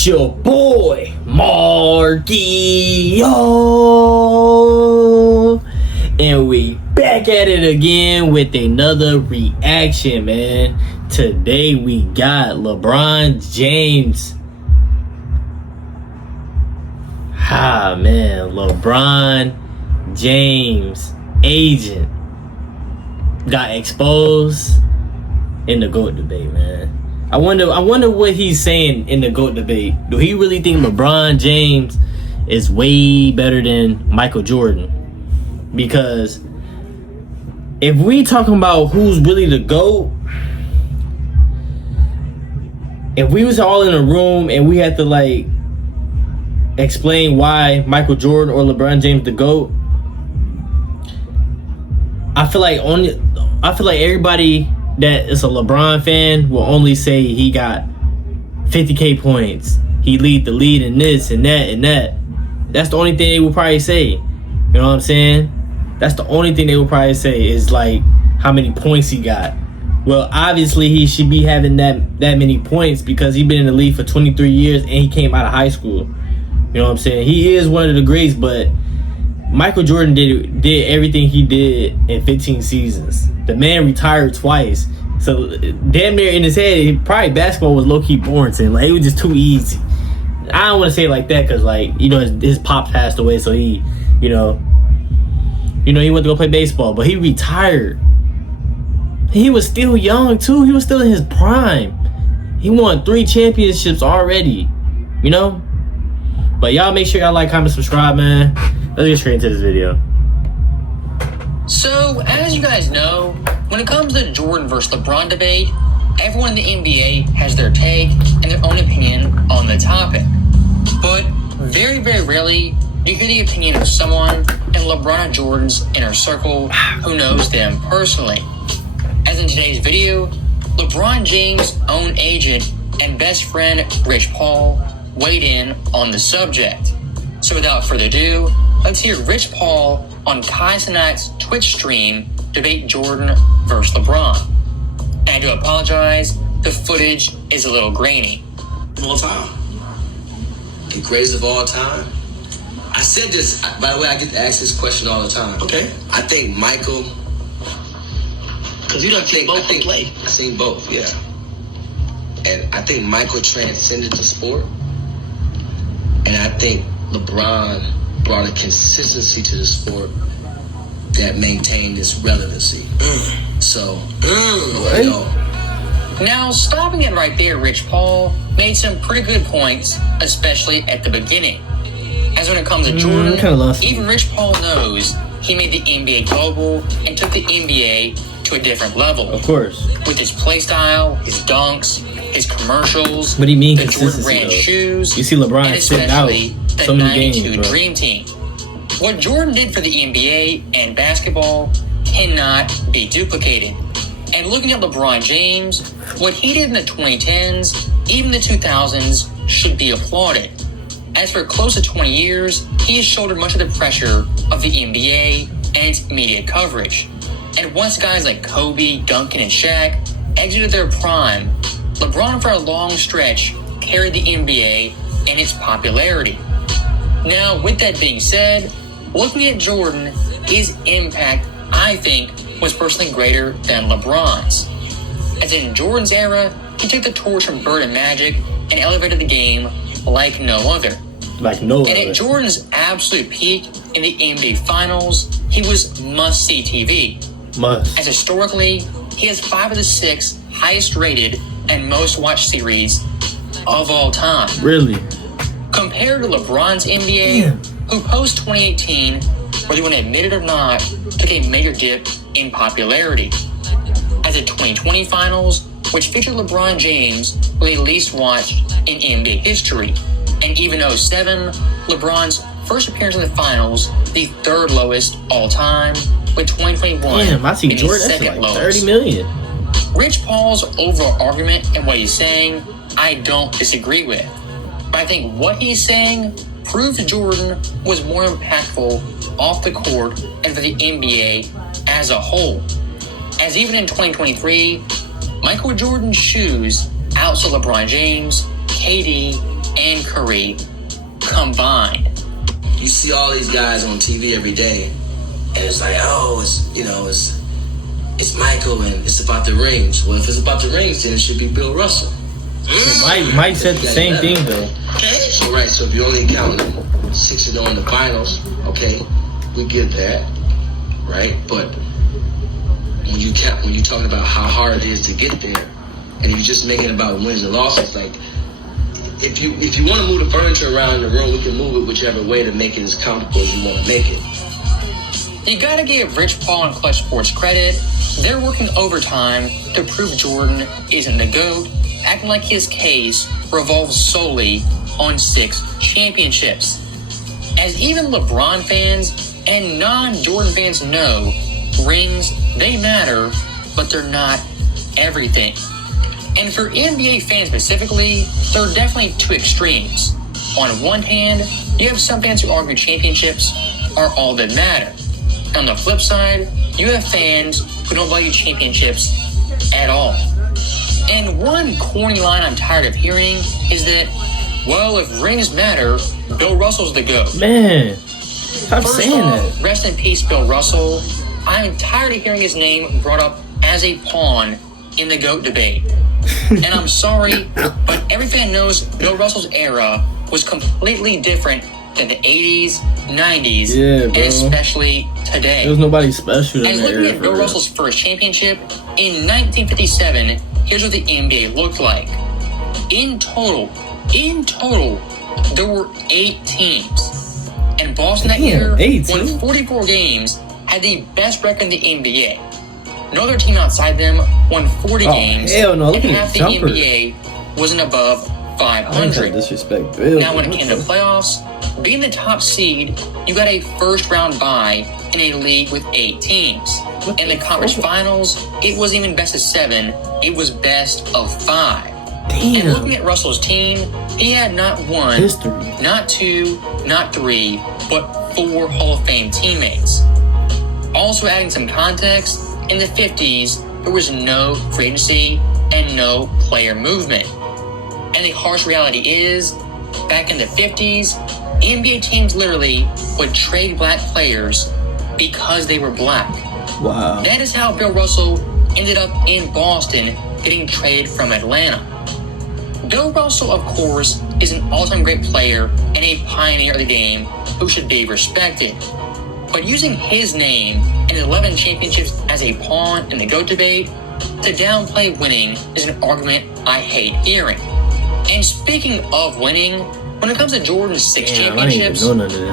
It's your boy, Markio. And we back at it again with another reaction, man. Today we got LeBron James. LeBron James agent got exposed in the GOAT debate, man. I wonder what he's saying in the GOAT debate. Do he really think LeBron James is way better than Michael Jordan? Because if we talking about who's really the GOAT, if we was all in a room and we had to like explain why Michael Jordan or LeBron James the GOAT, I feel like everybody that is a LeBron fan will only say he got 50K points. He lead the lead in this and that and that. That's the only thing they will probably say. You know what I'm saying? That's the only thing they will probably say is like how many points he got. Well, obviously he should be having that many points because he's been in the league for 23 years and he came out of high school. You know what I'm saying? He is one of the greats, but Michael Jordan did everything he did in 15 seasons. The man retired twice. So damn near in his head, probably basketball was low-key boring to him. Like, it was just too easy. I don't want to say it like that because, like, you know, his pop passed away, so he, you know, he went to go play baseball, but he retired. He was still young too. He was still in his prime. He won 3 championships already. You know? But y'all make sure y'all like, comment, subscribe, man. Let's get straight into this video. So, as you guys know, when it comes to the Jordan versus LeBron debate, everyone in the NBA has their take and their own opinion on the topic. But very, very rarely do you hear the opinion of someone in LeBron and Jordan's inner circle who knows them personally. As in today's video, LeBron James' own agent and best friend Rich Paul weighed in on the subject. So without further ado, let's hear Rich Paul on Kai Cenat's Twitch stream debate Jordan versus LeBron. And I do apologize, the footage is a little grainy. All time. The greatest of all time. I said this, by the way, I get asked this question all the time. Okay. I think Michael... Because you done seen both play. I seen both, yeah. And I think Michael transcended the sport. And I think LeBron brought a consistency to the sport that maintained its relevancy. Now, stopping it right there, Rich Paul made some pretty good points, especially at the beginning. As when it comes to Jordan, even Rich Paul knows he made the NBA global and took the NBA to a different level. Of course. With his play style, his dunks, his commercials, what do you mean the Jordan brand shoes, you see LeBron and especially the 92 Dream Team. What Jordan did for the NBA and basketball cannot be duplicated. And looking at LeBron James, what he did in the 2010s, even the 2000s, should be applauded. As for close to 20 years, he has shouldered much of the pressure of the NBA and its media coverage. And once guys like Kobe, Duncan, and Shaq exited their prime, LeBron for a long stretch carried the NBA and its popularity. Now, with that being said, looking at Jordan, his impact, I think, was personally greater than LeBron's. As in Jordan's era, he took the torch from Bird and Magic and elevated the game like no other. And at Jordan's absolute peak in the NBA Finals, he was must-see TV. As historically, he has 5 of the 6 highest-rated and most-watched series of all time. Really? Compared to LeBron's NBA, who post-2018, whether you want to admit it or not, took a major dip in popularity. As the 2020 Finals, which featured LeBron James, were the least watched in NBA history. And even 07, LeBron's first appearance in the Finals, the 3rd lowest all time, with 2021 I see being Jordan, the 2nd like lowest. 30 million. Rich Paul's overall argument and what he's saying, I don't disagree with. But I think what he's saying proves Jordan was more impactful off the court and for the NBA as a whole. As even in 2023, Michael Jordan's shoes outsold LeBron James, KD, and Curry combined. You see all these guys on TV every day, and it's like, oh, it's Michael and it's about the rings. Well, if it's about the rings, then it should be Bill Russell. Mike said the same thing though. Okay. All right. So if you're only counting 6-0 in the finals, okay, we get that, right? But when you're talking about how hard it is to get there, and you're just making it about wins and losses, like if you want to move the furniture around the room, we can move it whichever way to make it as comfortable as you want to make it. You gotta give Rich Paul and Clutch Sports credit. They're working overtime to prove Jordan isn't the GOAT, acting like his case revolves solely on 6 championships. As even LeBron fans and non-Jordan fans know, rings, they matter, but they're not everything. And for NBA fans specifically, there are definitely 2 extremes. On one hand, you have some fans who argue championships are all that matter. On the flip side, you have fans who don't value championships at all. And one corny line I'm tired of hearing is that, well, if rings matter, Bill Russell's the GOAT. Man, stop saying that. Rest in peace, Bill Russell. I'm tired of hearing his name brought up as a pawn in the GOAT debate. And I'm sorry, but every fan knows Bill Russell's era was completely different than the 80s, 90s, and especially today. There was nobody special in And looking at Bill Russell's first championship, in 1957, here's what the NBA looked like. In total, there were 8 teams. And Boston that year won 44 games, had the best record in the NBA. No other team outside them won 40 games, and half the NBA wasn't above 500. Disrespect Bill. Now, when it came to playoffs, being the top seed, you got a first-round bye in a league with 8 teams. In the conference finals, it wasn't even best of 7, it was best of 5. Damn. And looking at Russell's team, he had not 1, not 2, not 3, but 4 Hall of Fame teammates. Also adding some context, in the 50s, there was no free agency and no player movement. And the harsh reality is, back in the 50s, NBA teams literally would trade black players because they were black. Wow. That is how Bill Russell ended up in Boston getting traded from Atlanta. Bill Russell, of course, is an all-time great player and a pioneer of the game who should be respected. But using his name and 11 championships as a pawn in the GOAT debate to downplay winning is an argument I hate hearing. And speaking of winning, when it comes to Jordan's 6 championships,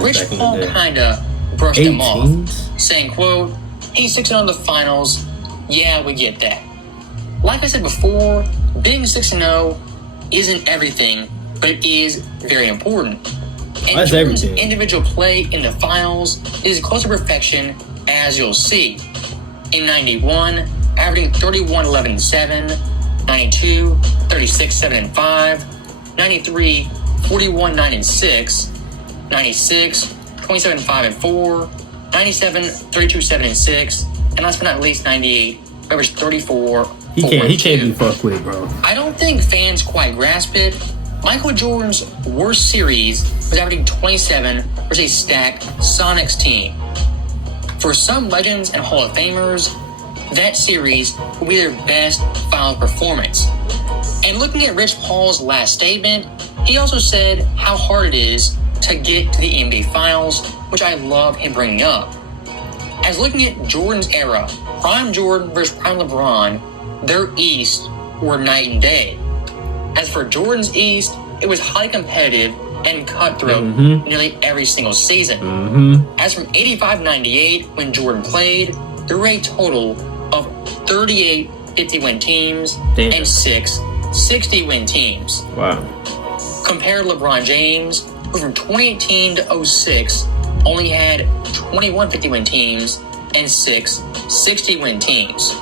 Rich Paul kinda brushed him off, saying, quote, he's 6-0 in the finals, yeah, we get that. Like I said before, being 6-0 isn't everything, but it is very important. And Jordan's individual play in the finals is close to perfection, as you'll see. In 91, averaging 31-11-7, 92, 36-7-5, 93, 41-9-6, 96, 27-5-4, 97, 32-7-6, and last but not least, 98, average 34. He can't be fucked with, bro. I don't think fans quite grasp it. Michael Jordan's worst series was averaging 27 versus a stacked Sonics team. For some legends and Hall of Famers, that series will be their best finals performance. And looking at Rich Paul's last statement, he also said how hard it is to get to the NBA Finals, which I love him bringing up. As looking at Jordan's era, prime Jordan versus prime LeBron, their East were night and day. As for Jordan's East, it was highly competitive and cutthroat nearly every single season. As from 85-98, when Jordan played, there were a total of 38 50-win teams and 6 60-win teams. Wow. Compare LeBron James, who from 2018 to 06 only had 21 50-win teams and 6 60-win teams.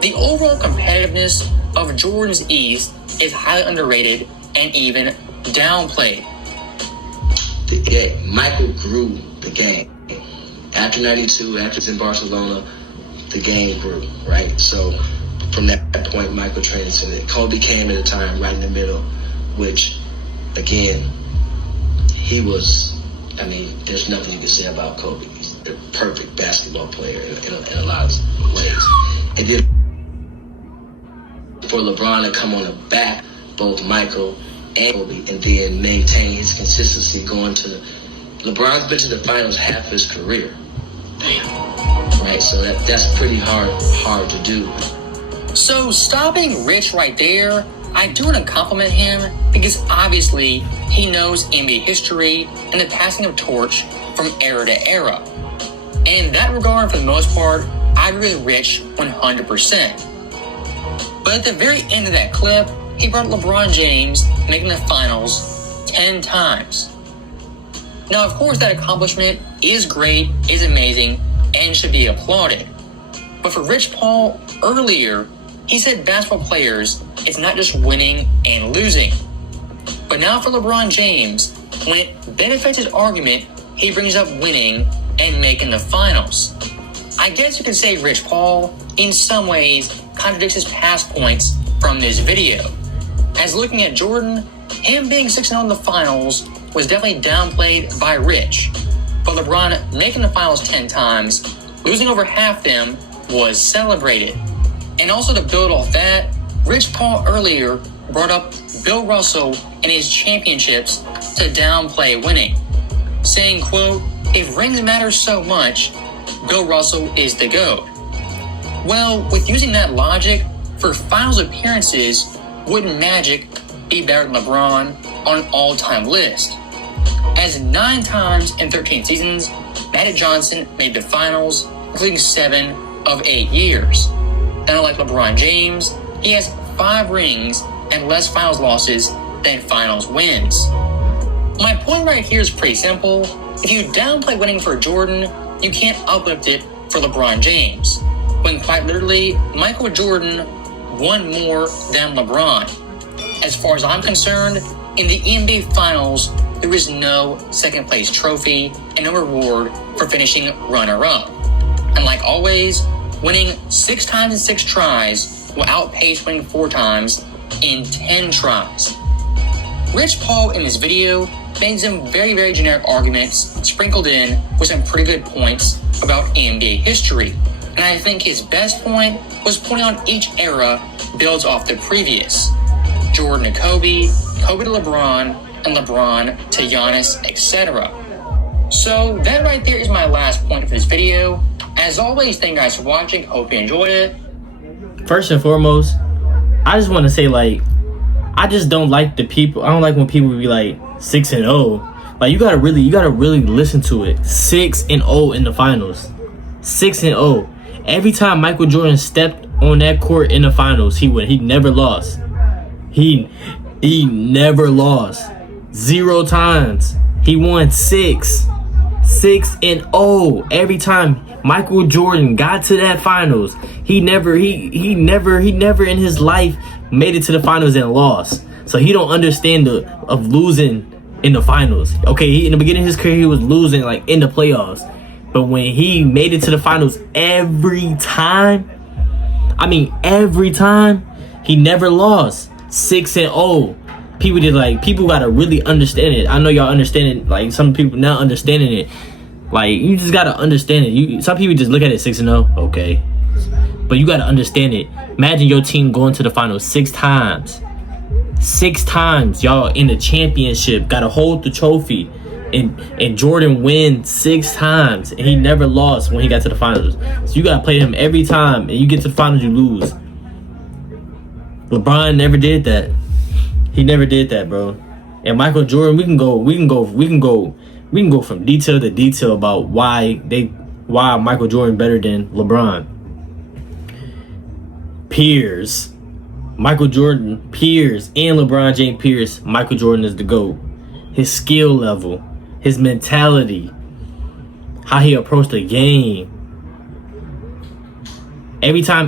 The overall competitiveness of Jordan's East is highly underrated and even downplayed. Michael grew the game. After 92, after it's in Barcelona, the game grew, right? So from that point, Michael transcended. Kobe came at a time right in the middle, which again, he was, I mean, there's nothing you can say about Kobe. He's a perfect basketball player in a lot of ways. And then for LeBron to come on the back, both Michael and Kobe, and then maintain his consistency going to, LeBron's been to the finals half his career. Right, so that's pretty hard to do. So stopping Rich right there, I do want to compliment him because obviously he knows NBA history and the passing of torch from era to era. And in that regard, for the most part, I agree with Rich 100%. But at the very end of that clip, he brought LeBron James making the finals 10 times. Now, of course, that accomplishment is great, is amazing, and should be applauded. But for Rich Paul, earlier, he said basketball players, it's not just winning and losing. But now for LeBron James, when it benefits his argument, he brings up winning and making the finals. I guess you could say Rich Paul, in some ways, contradicts his past points from this video. As looking at Jordan, him being 6-0 in the finals was definitely downplayed by Rich. But LeBron making the finals 10 times, losing over half them, was celebrated. And also to build off that, Rich Paul earlier brought up Bill Russell and his championships to downplay winning, saying, quote, if rings matter so much, Bill Russell is the GOAT. Well, with using that logic, for finals appearances, wouldn't Magic be better than LeBron on an all-time list? As 9 times in 13 seasons, Magic Johnson made the finals, including 7 of 8 years. And unlike LeBron James, he has 5 rings and less finals losses than finals wins. My point right here is pretty simple. If you downplay winning for Jordan, you can't uplift it for LeBron James, when quite literally, Michael Jordan won more than LeBron. As far as I'm concerned, in the NBA Finals, there is no second place trophy and no reward for finishing runner-up. And like always, winning 6 times in 6 tries will outpace winning 4 times in 10 tries. Rich Paul in this video made some very, very generic arguments sprinkled in with some pretty good points about NBA history. And I think his best point was pointing out each era builds off the previous. Jordan to Kobe, Kobe to LeBron, and LeBron to Giannis, etc. So that right there is my last point for this video. As always, thank you guys for watching. Hope you enjoyed it. First and foremost, I just want to say, like, I just don't like the people. I don't like when people be like 6-0. Like, you gotta really listen to it. 6-0 in the finals. 6-0. Every time Michael Jordan stepped on that court in the finals, he never lost. He never lost. 0 times. He won 6. 6-0. Every time Michael Jordan got to that finals, he never in his life made it to the finals and lost. So he don't understand of losing in the finals. Okay, in the beginning of his career, he was losing like in the playoffs. But when he made it to the finals every time, he never lost. 6-0. People gotta really understand it. I know y'all understand it. Like, some people not understanding it. Like, you just gotta understand it. Some people just look at it 6-0. Okay. But you gotta understand it. Imagine your team going to the finals 6 times. 6 times, y'all in the championship. Gotta hold the trophy. And Jordan wins 6 times. And he never lost when he got to the finals. So you gotta play him every time. And you get to the finals, you lose. LeBron never did that. He never did that, bro. And Michael Jordan, we can go from detail to detail about why Michael Jordan better than LeBron. Peers. Michael Jordan, peers, and LeBron James peers, Michael Jordan is the GOAT. His skill level, his mentality, how he approached the game. Every time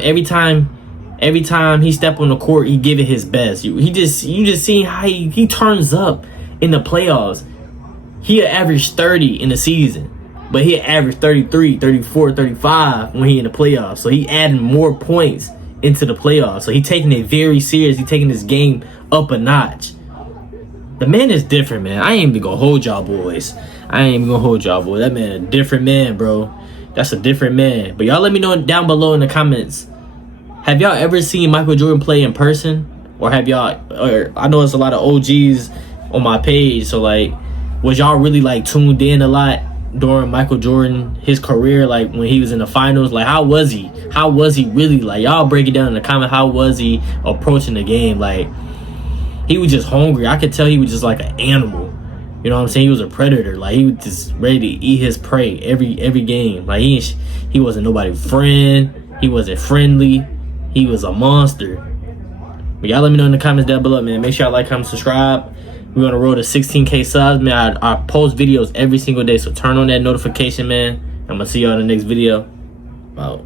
he step on the court, he give it his best. You just see how he turns up in the playoffs. He'll average 30 in the season, but he'll average 33, 34, 35 when he in the playoffs. So he adding more points into the playoffs. So he taking it very serious. He taking this game up a notch. The man is different, man. I ain't even gonna hold y'all boys. That man a different man, bro. That's a different man. But y'all let me know down below in the comments. Have y'all ever seen Michael Jordan play in person? Or have y'all, or I know it's a lot of OGs on my page, so like, was y'all really like tuned in a lot during Michael Jordan, his career, like when he was in the finals? Like, how was he? How was he really? Like, y'all break it down in the comment. How was he approaching the game? Like, he was just hungry. I could tell he was just like an animal. You know what I'm saying? He was a predator. Like, he was just ready to eat his prey every game. Like, he wasn't nobody's friend. He wasn't friendly. He was a monster. But y'all let me know in the comments down below, man. Make sure y'all like, comment, subscribe. We're on the road to 16K subs, man. I post videos every single day, so turn on that notification, man. I'm gonna see y'all in the next video. Out.